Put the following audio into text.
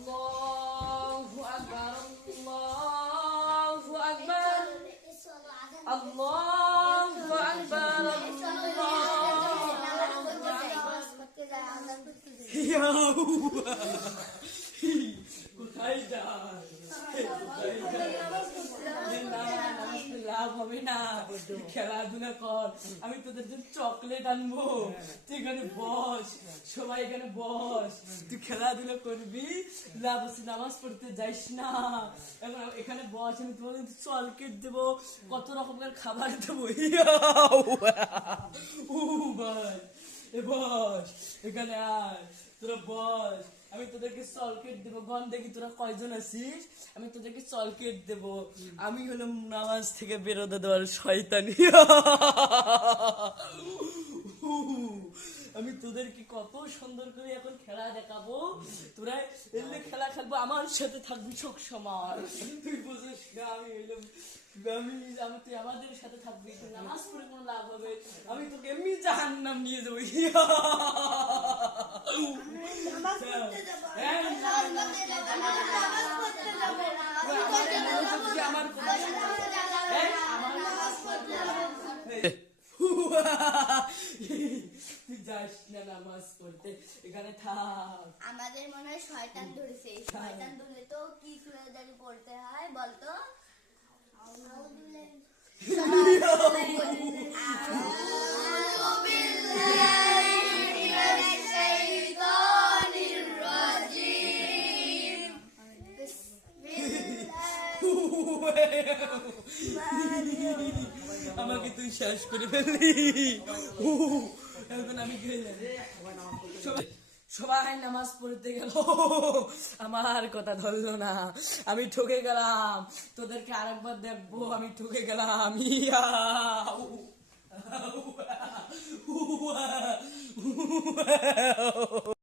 আল্লাহু আকবার, আল্লাহু আকবার, আল্লাহু আকবার, কোথায় যায়? লাভ হবে না, খেলাধুলা কর। আমি তোদের জন্য চকলেট আনবো, তুই এখানে বস, সবাই এখানে বস, তুই খেলাধুলা করবি, লাভ আছে, নামাজ পড়তে যাইস না। এখন এখানে বস, আমি তোমাদের চকলেট দেবো, কত রকমের খাবার দেবো। ভাই এ বস, এখানে আয়, তোরা বস, আমি তোদেরকে চকলেট দেবো। গন দেখি তোরা কয়জন আছিস, আমি তোদেরকে চকলেট দেবো। আমি হলাম নামাজ থেকে বেরোতে দেওয়ার শয়তানি। আমি তোদেরকে কত সুন্দর করে এখন খেলা দেখাবো, তোরা এলে খেলা খেলবো, আমার সাথে থাকবি সব সময়। তুই বুঝিস না, আমি তুই আমাদের সাথে থাকবি, তুই নামাজ পড়ে কোনো লাভ হবে? আমি তোকে এমনি জাহান্নাম নিয়ে যাবো। তুই যাস না নামাজ পড়তে, এখানে থাক। আমাদের মনে হয় শয়তান ধরেছে, শয়তান ধরলে তো কি জানি পড়তে হয় বলতো? আমাকে তুই শেষ করে ফেললি। এখন আমি সবাই নামাজ পড়তে গেল, আমার কথা ধরলো না, আমি ঠকে গেলাম। তোদেরকে আরেকবার দেখবো, আমি ঠকে গেলাম।